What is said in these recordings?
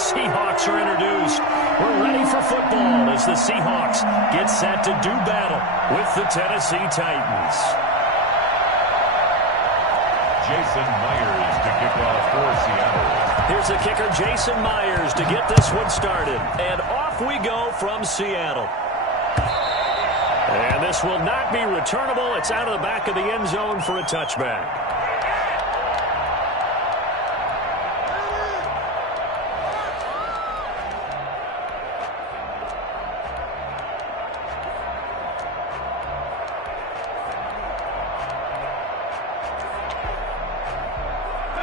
Seahawks are introduced. We're ready for football as the Seahawks get set to do battle with the Tennessee Titans. Jason Myers to kick off for Seattle. Here's the kicker, Jason Myers, to get this one started. And off we go from Seattle. And this will not be returnable. It's out of the back of the end zone for a touchback.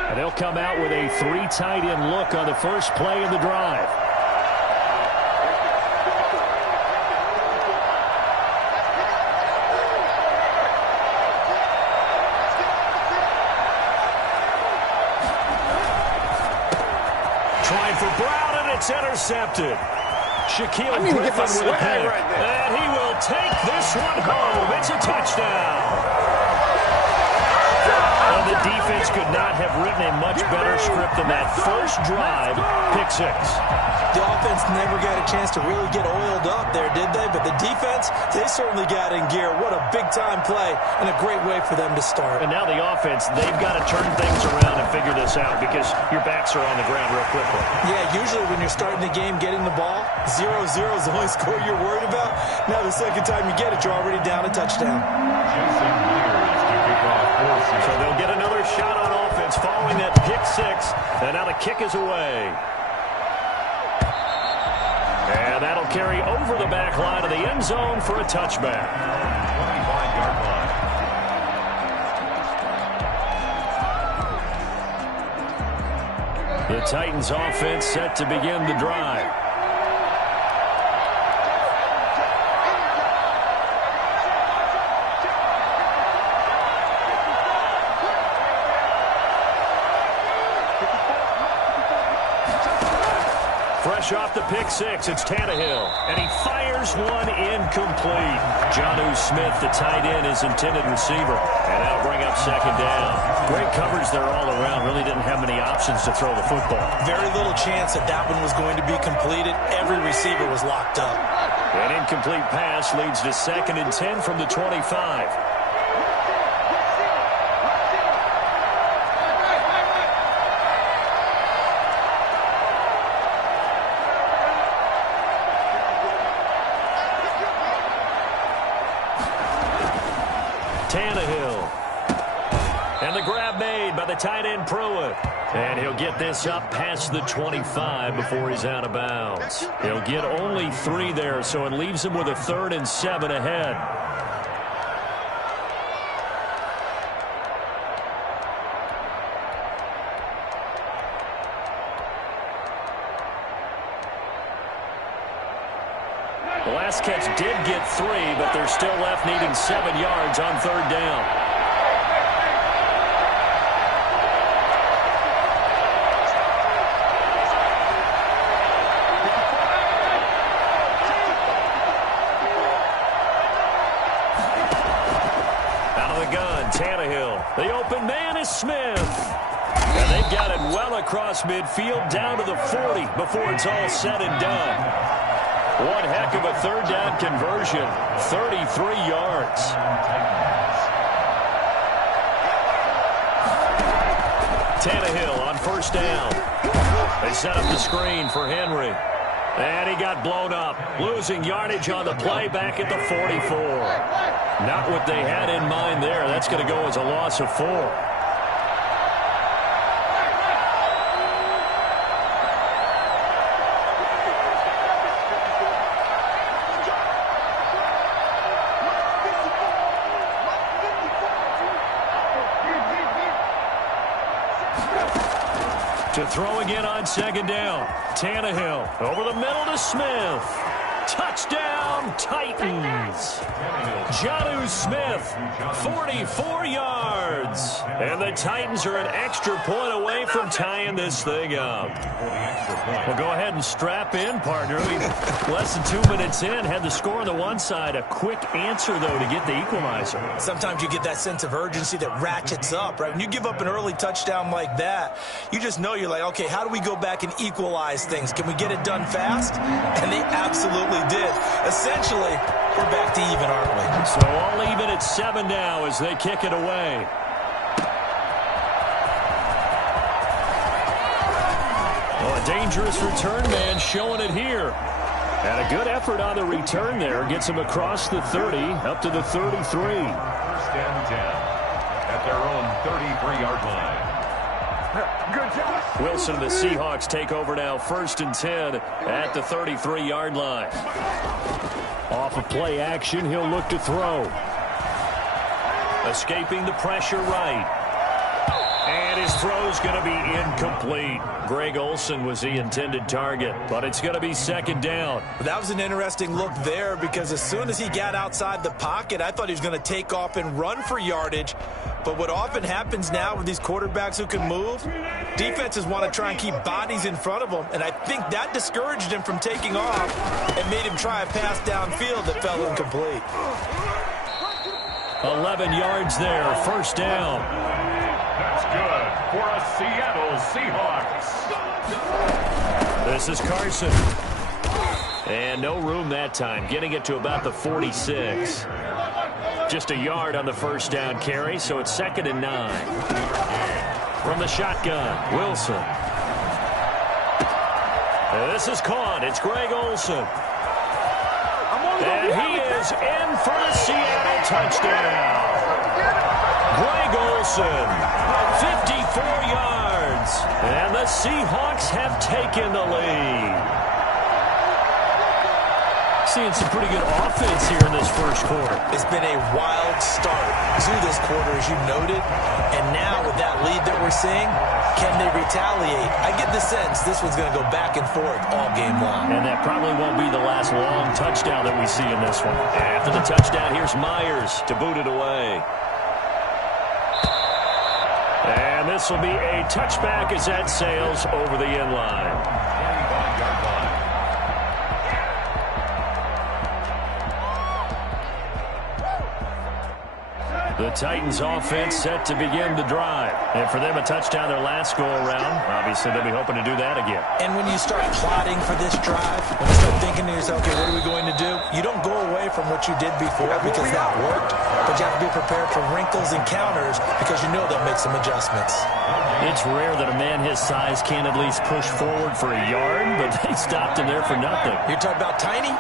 And they'll come out with a 3 tight end look on the first play of the drive. Trying for Brown, and it's intercepted. Shaquille Griffin with a pick. And he will take this one home. It's a touchdown. Well, the defense could not have written a much better script than that first drive, pick 6. The offense never got a chance to really get oiled up there, did they? But the defense, they certainly got in gear. What a big-time play and a great way for them to start. And now the offense, they've got to turn things around and figure this out because your backs are on the ground real quickly. Yeah, usually when you're starting the game, getting the ball, 0-0 is the only score you're worried about. Now the second time you get it, you're already down a touchdown. Jason Myers to kick off for Seattle. So they'll get another shot on offense following that pick 6. And now the kick is away. And that'll carry over the back line of the end zone for a touchback. 25-yard line. The Titans offense set to begin the drive. Fresh off the pick 6, it's Tannehill, and he fires one incomplete. Jonnu Smith, the tight end, his intended receiver, and that'll bring up second down. Great coverage there all around. Really didn't have many options to throw the football. Very little chance that that one was going to be completed. Every receiver was locked up. An incomplete pass leads to 2nd and 10 from the 25. Tannehill. And the grab made by the tight end Pruitt. And he'll get this up past the 25 before he's out of bounds. He'll get only 3 there, so it leaves him with a 3rd and 7 ahead. The last catch did get 3, but they're still left needing 7 yards on 3rd down. Out of the gun, Tannehill. The open man is Smith. And they got it well across midfield down to the 40 before it's all said and done. One heck of a 3rd down conversion, 33 yards. Tannehill on 1st down. They set up the screen for Henry. And he got blown up, losing yardage on the play back at the 44. Not what they had in mind there. That's going to go as a loss of 4. To throw again on 2nd down. Tannehill over the middle to Smith. Touchdown, Titans. Jonnu Smith, 44 yards. And the Titans are an extra point away from tying this thing up. point. Well, go ahead and strap in, partner. Less than 2 minutes in, had the score on the one side. A quick answer, though, to get the equalizer. Sometimes you get that sense of urgency that ratchets up, right? When you give up an early touchdown like that, you just know you're like, okay, how do we go back and equalize things? Can we get it done fast? And they absolutely did. Essentially, we're back to even, aren't we? So all even at 7 now as they kick it away. Well, a dangerous return man showing it here. And a good effort on the return there. Gets him across the 30, up to the 33. First and 10 at their own 33-yard line. Good job. Wilson and the Seahawks take over now. 1st and 10 at the 33-yard line. Off of play action, he'll look to throw. Escaping the pressure right. And his throw's going to be incomplete. Greg Olsen was the intended target, but it's going to be 2nd down. That was an interesting look there because as soon as he got outside the pocket, I thought he was going to take off and run for yardage. But what often happens now with these quarterbacks who can move, defenses want to try and keep bodies in front of them, and I think that discouraged him from taking off and made him try a pass downfield that fell incomplete. 11 yards there, 1st down. That's good for a Seattle Seahawks. This is Carson. And no room that time, getting it to about the 46. Just a yard on the 1st down carry, so it's 2nd and 9. From the shotgun, Wilson. And this is caught. It's Greg Olsen. And he is in for a Seattle touchdown. Greg Olsen, 54 yards. And the Seahawks have taken the lead. Seeing some pretty good offense here in this 1st quarter. It's been a wild start to this quarter, as you noted. And now with that lead that we're seeing, can they retaliate? I get the sense this one's going to go back and forth all game long. And that probably won't be the last long touchdown that we see in this one. After the touchdown, here's Myers to boot it away. And this will be a touchback as that sails over the end line. The Titans offense set to begin the drive. And for them, a touchdown their last go-around. Obviously, they'll be hoping to do that again. And when you start plotting for this drive, when you start thinking to yourself, okay, what are we going to do? You don't go away from what you did before because that worked. But you have to be prepared for wrinkles and counters because you know they'll make some adjustments. It's rare that a man his size can at least push forward for a yard, but they stopped him there for nothing. You're talking about Tiny?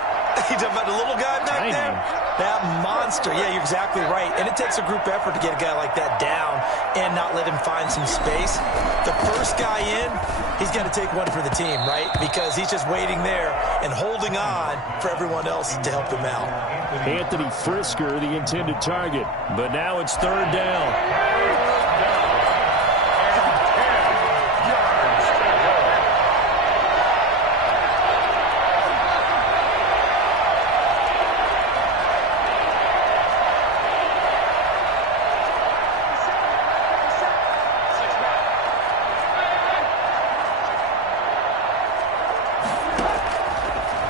You're talking about the little guy back there? That monster. Yeah, you're exactly right. And it takes a group effort to get a guy like that down and not let him find some space. The first guy in, he's got to take one for the team, right? Because he's just waiting there and holding on for everyone else to help him out. Anthony Frisker, the intended target. But now it's 3rd down.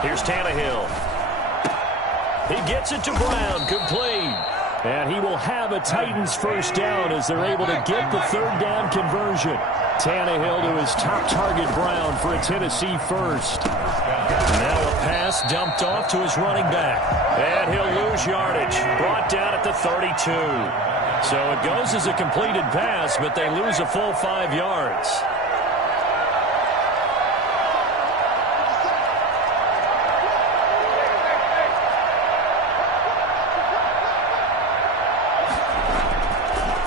Here's Tannehill. He gets it to Brown, complete. And he will have a Titans 1st down as they're able to get the 3rd down conversion. Tannehill to his top target, Brown, for a Tennessee 1st. Now a pass dumped off to his running back. And he'll lose yardage. Brought down at the 32. So it goes as a completed pass, but they lose a full 5 yards.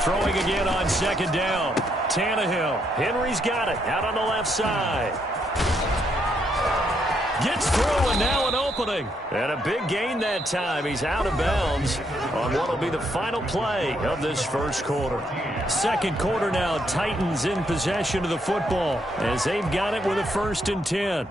Throwing again on 2nd down. Tannehill. Henry's got it. Out on the left side. Gets through and now an opening. And a big gain that time. He's out of bounds on what will be the final play of this 1st quarter. 2nd quarter now. Titans in possession of the football as they've got it with a 1st and 10.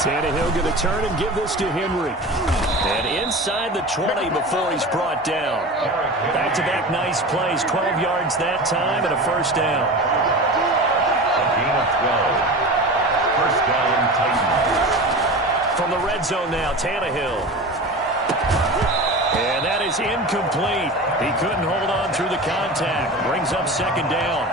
Tannehill going to turn and give this to Henry. And inside the 20 before he's brought down. Back-to-back nice plays, 12 yards that time and a first down. A gain of 12. First down, Titans. From the red zone now, Tannehill. And that is incomplete. He couldn't hold on through the contact. Brings up second down.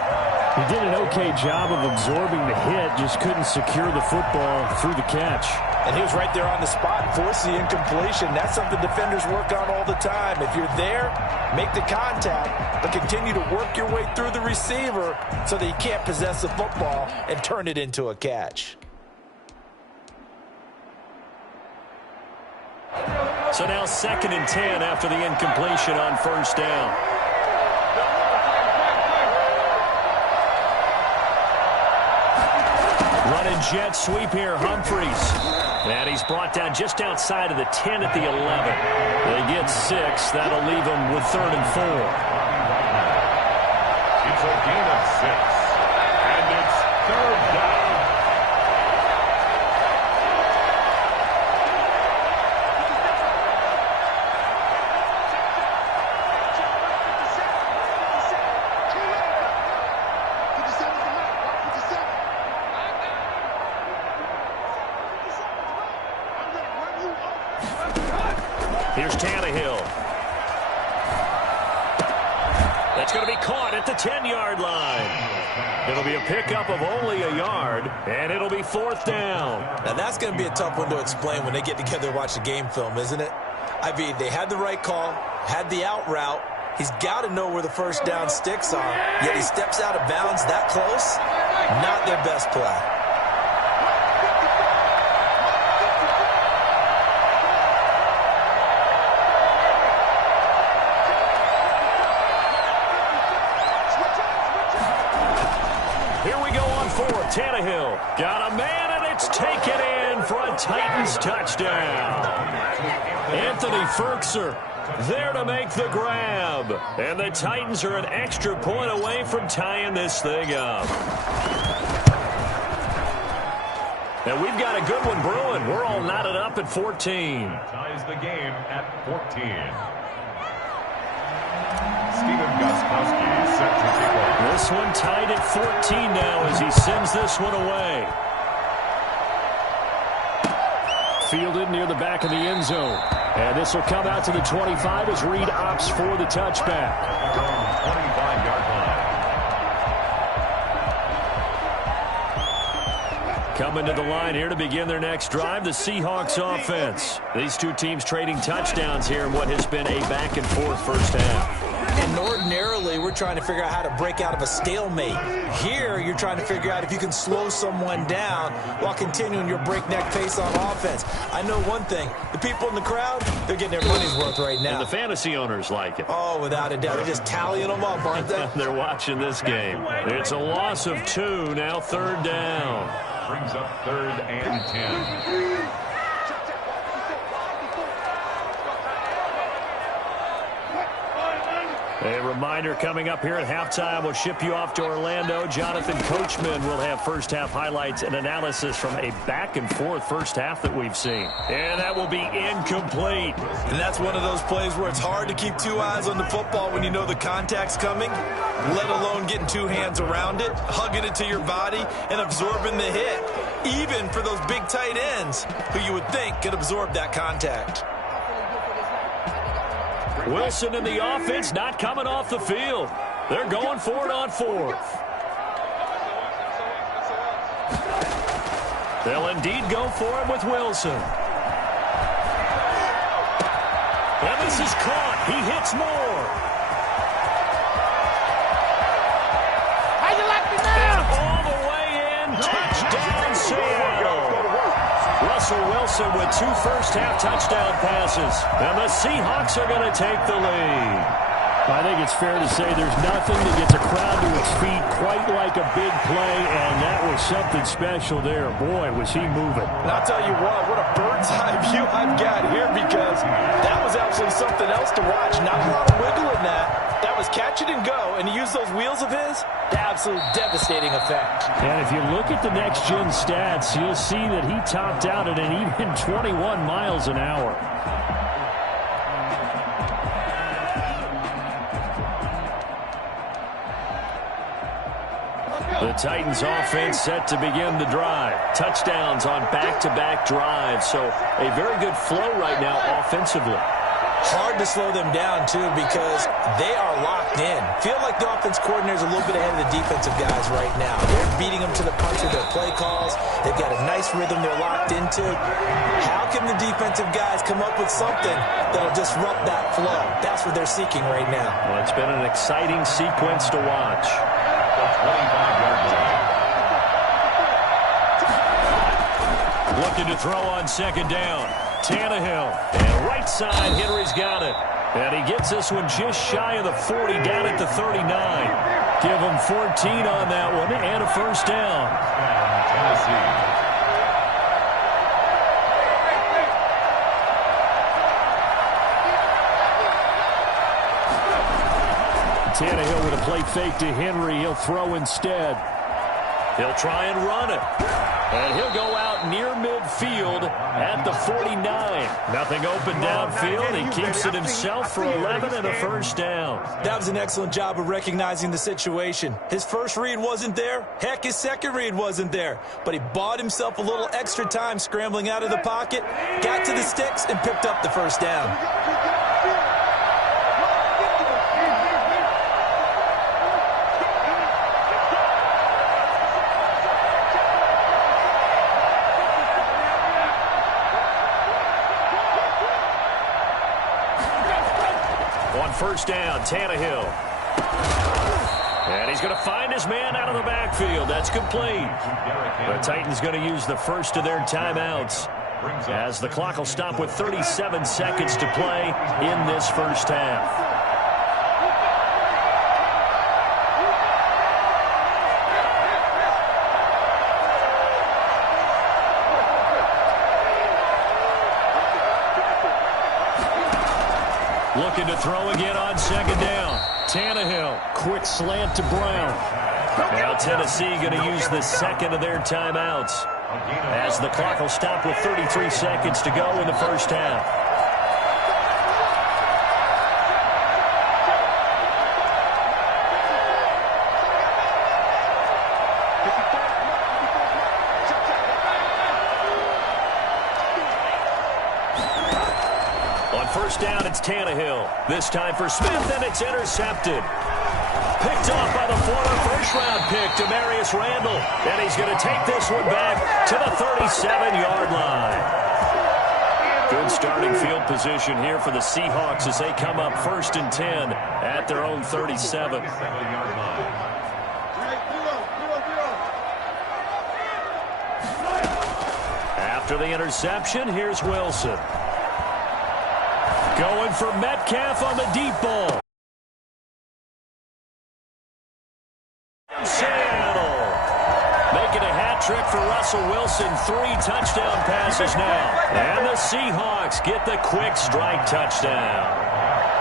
He did an okay job of absorbing the hit, just couldn't secure the football through the catch. And he was right there on the spot and forced the incompletion. That's something defenders work on all the time. If you're there, make the contact, but continue to work your way through the receiver so that you can't possess the football and turn it into a catch. So now 2nd and 10 after the incompletion on first down. Running jet sweep here, Humphries. And he's brought down just outside of the 10 at the 11. They get 6. That'll leave them with 3rd and 4. It's a gain of 6. And it's 3rd down. Here's Tannehill. That's going to be caught at the 10-yard line. It'll be a pickup of only a yard, and it'll be 4th down. Now, that's going to be a tough one to explain when they get together and watch the game film, isn't it? I mean, they had the right call, had the out route. He's got to know where the first down sticks are, yet he steps out of bounds that close. Not their best play. Tannehill got a man, and it's taken in for a Titans touchdown. Anthony Ferkser there to make the grab. And the Titans are an extra point away from tying this thing up. And we've got a good one brewing. We're all knotted up at 14. Ties the game at 14. Steven Gostkowski set to kick off. This one tied at 14 now as he sends this one away. Fielded near the back of the end zone. And this will come out to the 25 as Reed opts for the touchback. 25-yard line. Coming to the line here to begin their next drive, the Seahawks offense. These two teams trading touchdowns here in what has been a back-and-forth first half. And ordinarily, we're trying to figure out how to break out of a stalemate. Here, you're trying to figure out if you can slow someone down while continuing your breakneck pace on offense. I know one thing. The people in the crowd, they're getting their money's worth right now. And the fantasy owners like it. Oh, without a doubt. They're just tallying them up, aren't they? They're watching this game. It's a loss of 2, now 3rd down. Brings up 3rd and 10. A reminder coming up here at halftime. We'll ship you off to Orlando. Jonathan Coachman will have first-half highlights and analysis from a back-and-forth first half that we've seen. And that will be incomplete. And that's one of those plays where it's hard to keep two eyes on the football when you know the contact's coming, let alone getting two hands around it, hugging it to your body, and absorbing the hit, even for those big tight ends who you would think could absorb that contact. Wilson in the offense not coming off the field. They're going for it on 4th. They'll indeed go for it with Wilson. And this is caught. He hits more. How you like me now? And all the way in. Touchdown, Seattle. Russell Wilson with 2 first-half touchdown passes. And the Seahawks are going to take the lead. I think it's fair to say there's nothing that gets a crowd to its feet quite like a big play, and that was something special there. Boy, was he moving. And I'll tell you what a bird's eye view I've got here, because that was absolutely something else to watch. Not a lot of wiggle in that. That was catch it and go, and he used those wheels of his. The absolute devastating effect. And if you look at the next-gen stats, you'll see that he topped out at an even 21 miles an hour. Titans offense set to begin the drive. Touchdowns on back-to-back drives. So a very good flow right now offensively. Hard to slow them down, too, because they are locked in. Feel like the offense coordinator is a little bit ahead of the defensive guys right now. They're beating them to the punch with their play calls. They've got a nice rhythm they're locked into. How can the defensive guys come up with something that'll disrupt that flow? That's what they're seeking right now. Well, it's been an exciting sequence to watch. Looking to throw on second down. Tannehill. And right side, Henry's got it. And he gets this one just shy of the 40, down at the 39. Give him 14 on that one and a first down. Tannehill with a play fake to Henry. He'll throw instead. He'll try and run it. And he'll go out near midfield at the 49. Nothing open downfield. He keeps it himself for 11 and a first down. That was an excellent job of recognizing the situation. His first read wasn't there. Heck, his second read wasn't there. But he bought himself a little extra time scrambling out of the pocket, got to the sticks, and picked up the first down. First down, Tannehill. And he's going to find his man out of the backfield. That's complete. The Titans going to use the first of their timeouts as the clock will stop with 37 seconds to play in this first half. Looking to throw again on second down. Tannehill. Quick slant to Brown. Now Tennessee going to use the second of their timeouts as the clock will stop with 33 seconds to go in the first half. First down, it's Tannehill. This time for Smith, and it's intercepted. Picked off by the former first-round pick, Demarius Randall. And he's going to take this one back to the 37-yard line. Good starting field position here for the Seahawks as they come up 1st and 10 at their own 37. After the interception, here's Wilson. Going for Metcalf on the deep ball. Seattle making a hat trick for Russell Wilson. 3 touchdown passes now. And the Seahawks get the quick strike touchdown.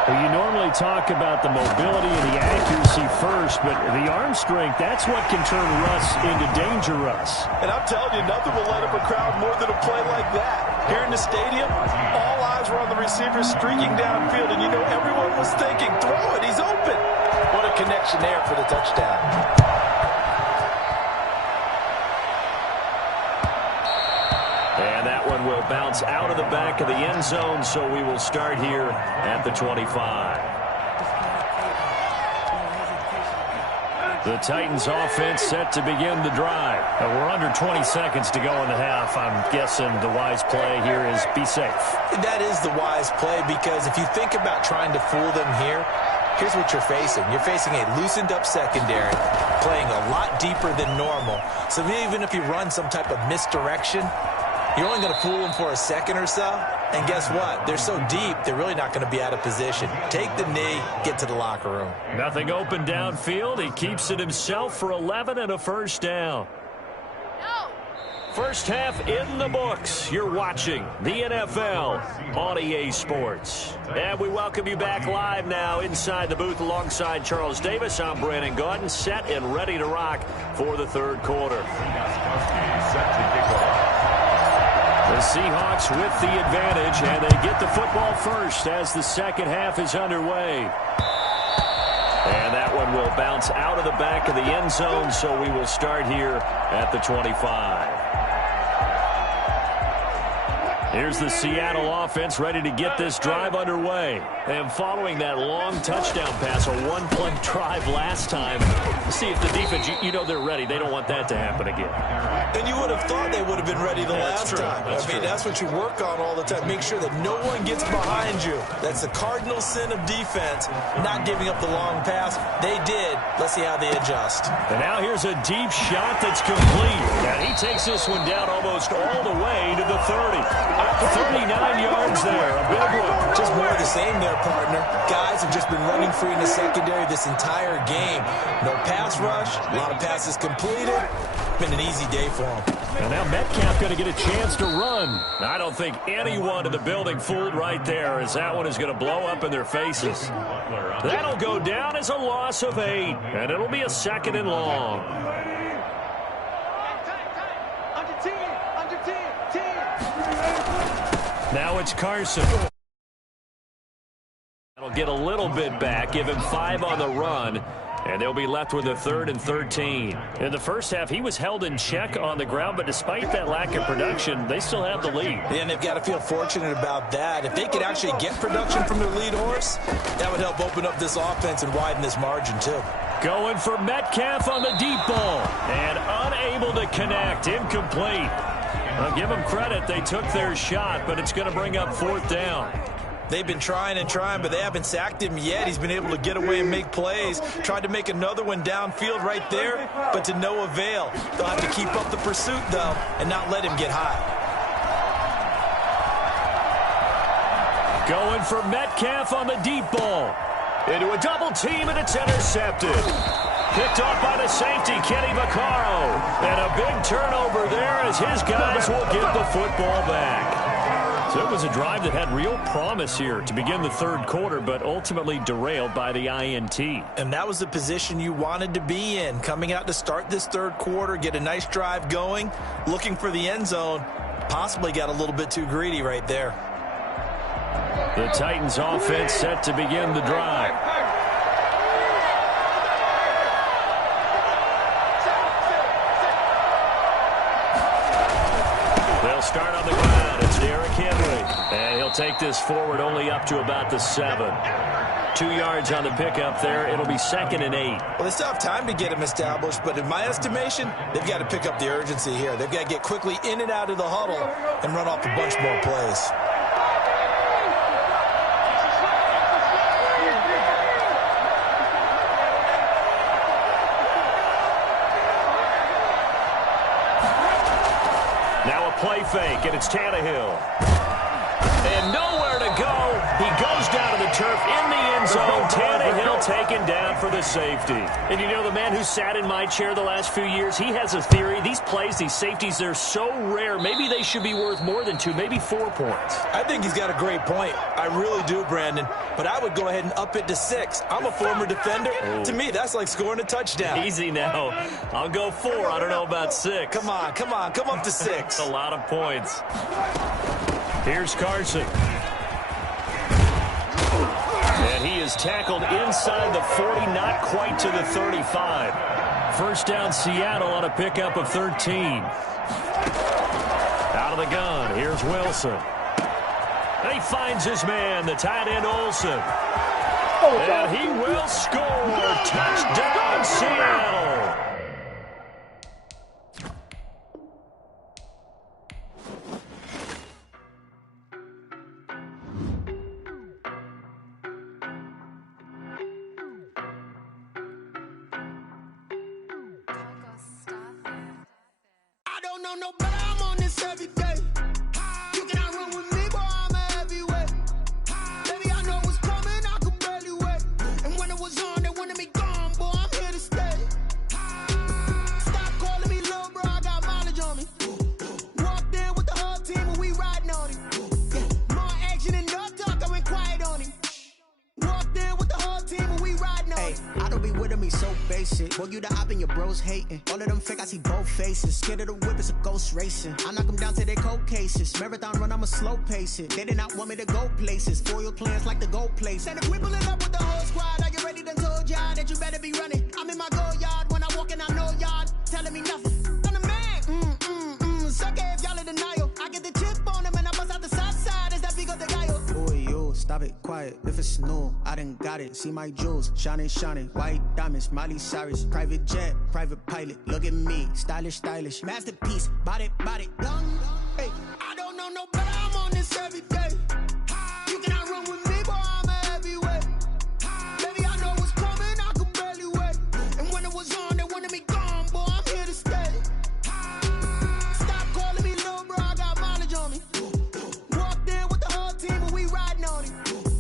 Well, you normally talk about the mobility and the accuracy first, but the arm strength, that's what can turn Russ into danger Russ. And I'm telling you, nothing will light up a crowd more than a play like that. Here in the stadium, all eyes were on the receiver streaking downfield, and you know everyone was thinking, throw it, he's open. What a connection there for the touchdown. And that one will bounce out of the back of the end zone, so we will start here at the 25. The Titans offense set to begin the drive. We're under 20 seconds to go in the half. I'm guessing the wise play here is be safe. That is the wise play, because if you think about trying to fool them here, here's what you're facing. You're facing a loosened up secondary, playing a lot deeper than normal. So even if you run some type of misdirection, you're only going to fool them for a second or so. And guess what? They're so deep, they're really not going to be out of position. Take the knee, get to the locker room. Nothing open downfield. He keeps it himself for 11 and a first down. First half in the books. You're watching the NFL on EA Sports. And we welcome you back live now inside the booth alongside Charles Davis. I'm Brandon Gaudin, set and ready to rock for the third quarter. The Seahawks with the advantage, and they get the football first as the second half is underway. And that one will bounce out of the back of the end zone, so we will start here at the 25. Here's the Seattle offense ready to get this drive underway. And following that long touchdown pass, a one-play drive last time, see if the defense, you know they're ready. They don't want that to happen again. And you would have thought they would have been ready the last time. That's what you work on all the time. Make sure that no one gets behind you. That's the cardinal sin of defense, not giving up the long pass. They did. Let's see how they adjust. And now here's a deep shot that's complete. And he takes this one down almost all the way to the 30. 39 yards there, a big one. Just more of the same there, partner. Guys have just been running free in the secondary this entire game. No pass rush, a lot of passes completed. Been an easy day for him. And now Metcalf going to get a chance to run. I don't think anyone in the building fooled right there, as that one is going to blow up in their faces. That'll go down as a loss of 8, and it'll be a 2nd and long. Now it's Carson. That'll get a little bit back, give him 5 on the run, and they'll be left with a 3rd and 13. In the first half, he was held in check on the ground, but despite that lack of production, they still have the lead. Yeah, and they've got to feel fortunate about that. If they could actually get production from their lead horse, that would help open up this offense and widen this margin, too. Going for Metcalf on the deep ball, and unable to connect, incomplete. I'll give them credit. They took their shot, but it's going to bring up 4th down. They've been trying and trying, but they haven't sacked him yet. He's been able to get away and make plays. Tried to make another one downfield right there, but to no avail. They'll have to keep up the pursuit, though, and not let him get high. Going for Metcalf on the deep ball. Into a double team, and it's intercepted. Picked off by the safety, Kenny Vaccaro. And a big turnover there as his guys will get the football back. So it was a drive that had real promise here to begin the 3rd quarter, but ultimately derailed by the INT. And that was the position you wanted to be in, coming out to start this 3rd quarter, get a nice drive going, looking for the end zone. Possibly got a little bit too greedy right there. The Titans offense set to begin the drive. They'll start on the ground. It's Derrick Henry. And he'll take this forward only up to about the 7. 2 yards on the pickup there. It'll be 2nd and 8. Well, they still have time to get him established, but in my estimation, they've got to pick up the urgency here. They've got to get quickly in and out of the huddle and run off a bunch more plays. Now a play fake, and it's Tannehill. And nowhere to go. He goes down to the turf in the end zone. Tannehill taken down for the safety. And you know, the man who sat in my chair the last few years, he has a theory. These plays, these safeties, they're so rare. Maybe they should be worth more than 2, maybe 4 points. I think he's got a great point. I really do, Brandon. But I would go ahead and up it to 6. I'm a former defender. Ooh. To me, that's like scoring a touchdown. Easy now. I'll go 4. I don't know about 6. Come on. Come up to 6. That's a lot of points. Here's Carson. And he is tackled inside the 40, not quite to the 35. 1st down, Seattle on a pickup of 13. Out of the gun, here's Wilson. And he finds his man, the tight end Olsen. And he will score. Touchdown, Seattle. No, but I'm on this every day. You cannot run with me, boy, I'm a heavyweight. Baby, I know what's coming, I could barely wait. And when it was on, they wanted me gone, boy, I'm here to stay. Stop calling me little bro, I got mileage on me. Walked in with the whole team and we riding on him. More action and no talk, I went quiet on him. Walked in with the whole team and we riding on him. I don't be with him, he's so basic. Boy, you the op and your bros hating. All of them fake, I see both faces. Scared of the whip, it's a ghost racing. I knock them down to their cold cases. Marathon run, I'ma slow pace it. They did not want me to go places. Foil plans like the gold place. And if we pulling up with the whole squad, are you ready to told y'all that bitch, you better be running. I'm in my go yard when I walk in, I know yard telling me nothing. I'm the man. Suck it if y'all in denial. I get the chip on him and I bust out the south side. Is that big of the guy? Boy, yo, stop it, quiet. If it's new, I done got it. See my jewels, shining, shining. White diamonds, Miley Cyrus. Private jet, private pilot. Look at me, stylish, stylish. Masterpiece, body, body. Hey, I don't know no better. I'm on this every day. You cannot run with me, boy. I'm a heavyweight. Baby, I know what's coming. I could barely wait. And when it was on, they wanted me gone, boy. I'm here to stay. Stop calling me little bro. I got mileage on me. Walked in with the whole team, and we riding on him.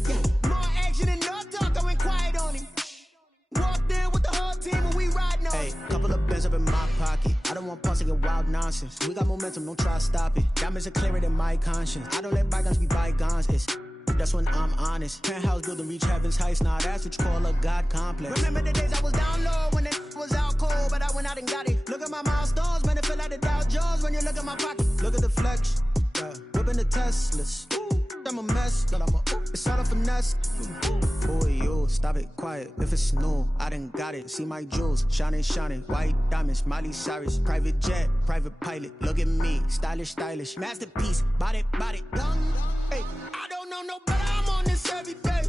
Yeah, more action and no talk. I went quiet on him. Walked in with the whole team, and we riding on him. Hey, couple of bands up in my pocket. I don't want pause to get wild nonsense. We got momentum, don't try to stop it. Diamonds are clearer than my conscience. I don't let bygones be bygones. That's when I'm honest. Penthouse building, reach heaven's heights. Nah, that's what you call a God complex. Remember the days I was down low when it was out cold, but I went out and got it. Look at my milestones, man, it feel like the Dow Jones when you look at my pocket. Look at the flex, yeah. Whipping the Teslas. I'm a mess, but it's all a finesse. Boy, yo, stop it, quiet. If it's new, I done got it. See my jewels, shining, shining. White diamonds, Miley Cyrus. Private jet, private pilot. Look at me, stylish, stylish. Masterpiece, body, body. Hey, I don't know no better. I'm on this every day.